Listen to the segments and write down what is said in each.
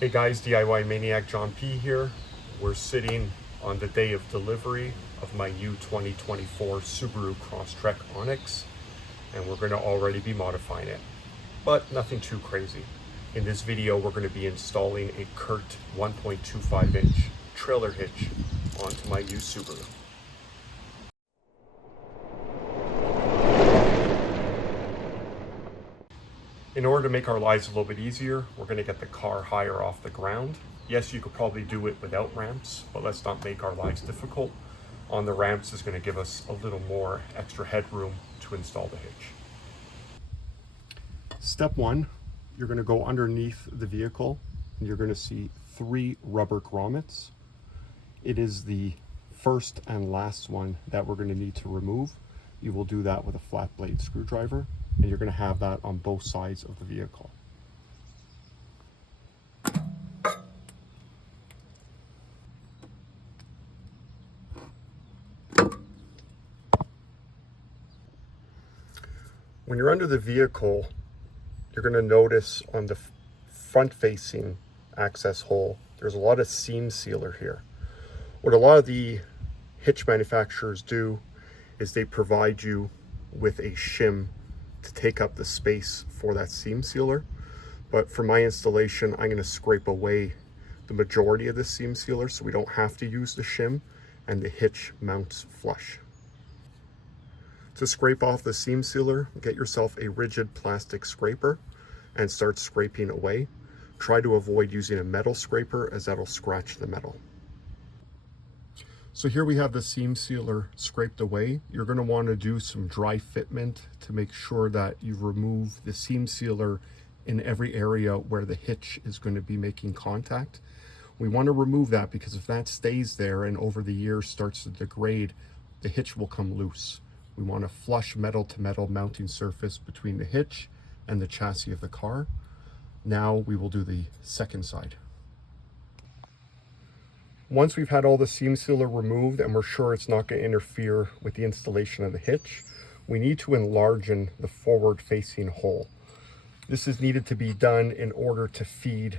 Hey guys, DIY Maniac John P here. We're sitting on the day of delivery of my new 2024 Subaru Crosstrek Onyx, and we're going to already be modifying it, but nothing too crazy. In this video, we're going to be installing a Curt 1.25-inch trailer hitch onto my new Subaru. In order to make our lives a little bit easier, we're going to get the car higher off the ground. Yes, you could probably do it without ramps, but let's not make our lives difficult. On the ramps is going to give us a little more extra headroom to install the hitch. Step one, you're going to go underneath the vehicle and you're going to see 3 rubber grommets. It is the first and last one that we're going to need to remove. You will do that with a flat blade screwdriver, and you're going to have that on both sides of the vehicle. When you're under the vehicle, you're going to notice on the front-facing access hole, there's a lot of seam sealer here. What a lot of the hitch manufacturers do is they provide you with a shim to take up the space for that seam sealer. But for my installation, I'm going to scrape away the majority of the seam sealer so we don't have to use the shim and the hitch mounts flush. To scrape off the seam sealer, get yourself a rigid plastic scraper and start scraping away. Try to avoid using a metal scraper as that'll scratch the metal. So here we have the seam sealer scraped away. You're going to want to do some dry fitment to make sure that you remove the seam sealer in every area where the hitch is going to be making contact. We want to remove that because if that stays there and over the years starts to degrade, the hitch will come loose. We want a flush metal to metal mounting surface between the hitch and the chassis of the car. Now we will do the second side. Once we've had all the seam sealer removed and we're sure it's not going to interfere with the installation of the hitch, we need to enlarge the forward-facing hole. This is needed to be done in order to feed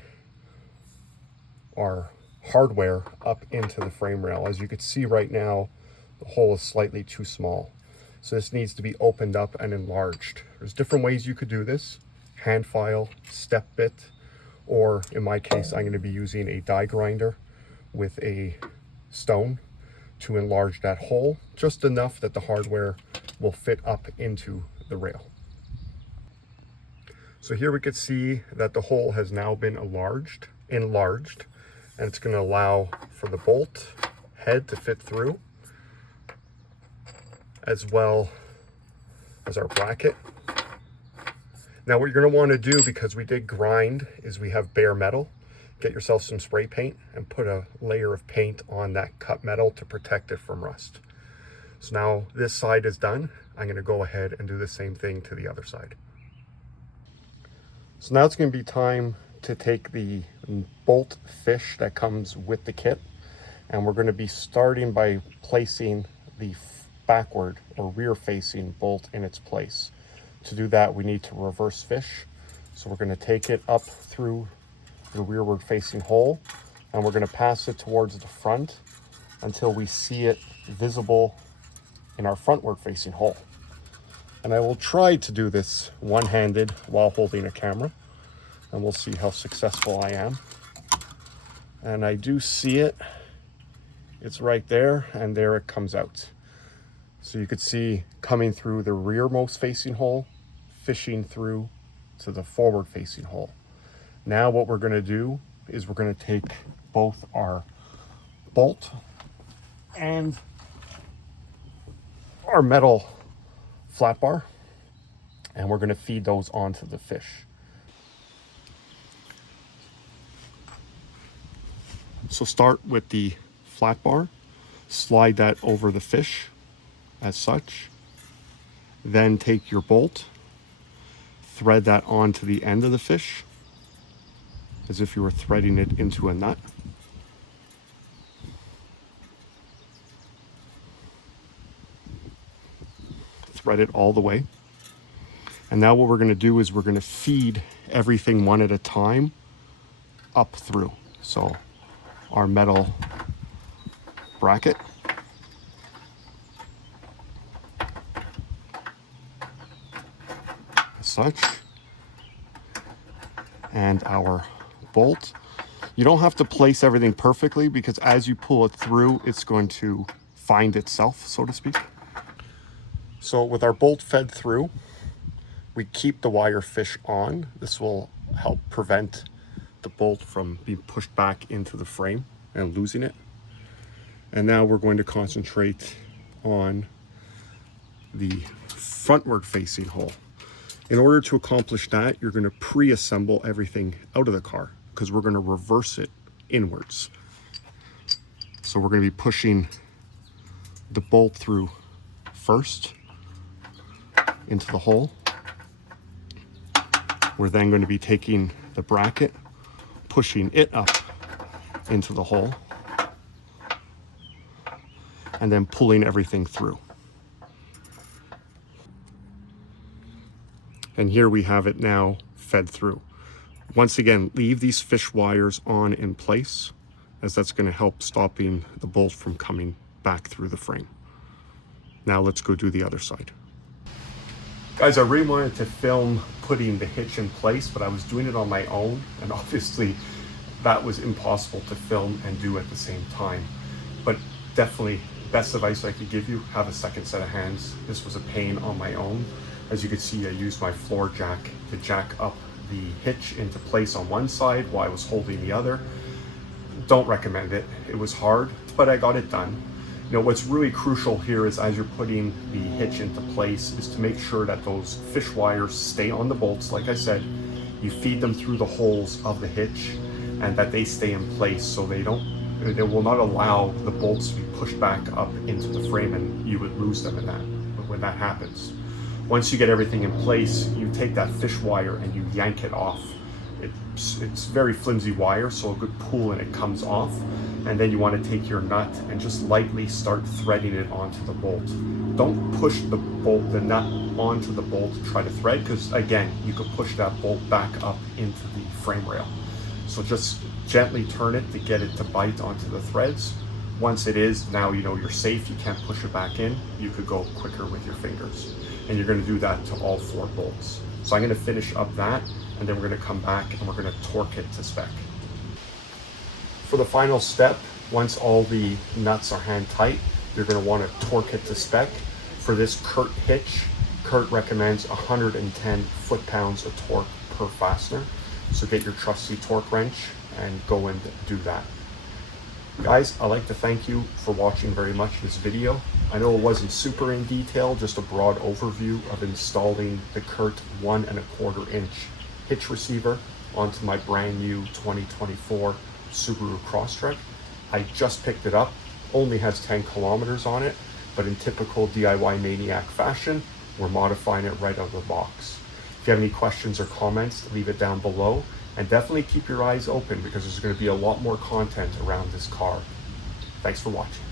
our hardware up into the frame rail. As you can see right now, the hole is slightly too small. So this needs to be opened up and enlarged. There's different ways you could do this: hand file, step bit, or in my case, I'm going to be using a die grinder with a stone to enlarge that hole just enough that the hardware will fit up into the rail. So here we can see that the hole has now been enlarged, and it's going to allow for the bolt head to fit through, as well as our bracket. Now what you're going to want to do, because we did grind, is we have bare metal. Get yourself some spray paint and put a layer of paint on that cut metal to protect it from rust. So now this side is done. I'm going to go ahead and do the same thing to the other side. So now it's going to be time to take the bolt fish that comes with the kit, and we're going to be starting by placing the backward or rear facing bolt in its place. To do that, we need to reverse fish. So we're going to take it up through the rearward facing hole, and we're going to pass it towards the front until we see it visible in our frontward facing hole. And I will try to do this one-handed while holding a camera, and we'll see how successful I am. And I do see it. It's right there, and there it comes out. So you could see coming through the rearmost facing hole, fishing through to the forward facing hole. Now what we're going to do is we're going to take both our bolt and our metal flat bar, and we're going to feed those onto the fish. So start with the flat bar, slide that over the fish as such, then take your bolt, thread that onto the end of the fish as if you were threading it into a nut. Thread it all the way. And now what we're going to do is we're going to feed everything one at a time up through. So our metal bracket, as such, and our bolt. You don't have to place everything perfectly because as you pull it through, it's going to find itself, so to speak. So with our bolt fed through, we keep the wire fish on. This will help prevent the bolt from being pushed back into the frame and losing it. And now we're going to concentrate on the frontward facing hole. In order to accomplish that, you're going to pre-assemble everything out of the car because we're going to reverse it inwards. So we're going to be pushing the bolt through first into the hole. We're then going to be taking the bracket, pushing it up into the hole, and then pulling everything through. And here we have it now fed through. Once again, leave these fish wires on in place, as that's going to help stopping the bolt from coming back through the frame. Now let's go do the other side. Guys, I really wanted to film putting the hitch in place, but I was doing it on my own, and obviously that was impossible to film and do at the same time. But definitely, best advice I could give you, have a second set of hands. This was a pain on my own. As you can see, I used my floor jack to jack up the hitch into place on one side while I was holding the other. Don't recommend it. It was hard, but I got it done. You know, what's really crucial here is as you're putting the hitch into place is to make sure that those fish wires stay on the bolts. Like I said, you feed them through the holes of the hitch and that they stay in place so they will not allow the bolts to be pushed back up into the frame, and you would lose them in that when that happens. Once you get everything in place, you take that fish wire and you yank it off. It's very flimsy wire, so a good pull and it comes off. And then you want to take your nut and just lightly start threading it onto the bolt. Don't push the nut onto the bolt to try to thread, because again, you could push that bolt back up into the frame rail. So just gently turn it to get it to bite onto the threads. Once it is, now you know you're safe, you can't push it back in. You could go quicker with your fingers. And you're going to do that to all 4 bolts. So I'm going to finish up that, and then we're going to come back and we're going to torque it to spec. For the final step, once all the nuts are hand tight, you're going to want to torque it to spec. For this Curt hitch, Curt recommends 110 foot-pounds of torque per fastener. So get your trusty torque wrench and go and do that. Guys, I'd like to thank you for watching very much this video. I know it wasn't super in detail, just a broad overview of installing the Curt 1 1/4 inch hitch receiver onto my brand new 2024 Subaru Crosstrek. I just picked it up, only has 10 kilometers on it, but in typical DIY maniac fashion, we're modifying it right out of the box. If you have any questions or comments, leave it down below. And definitely keep your eyes open because there's going to be a lot more content around this car. Thanks for watching.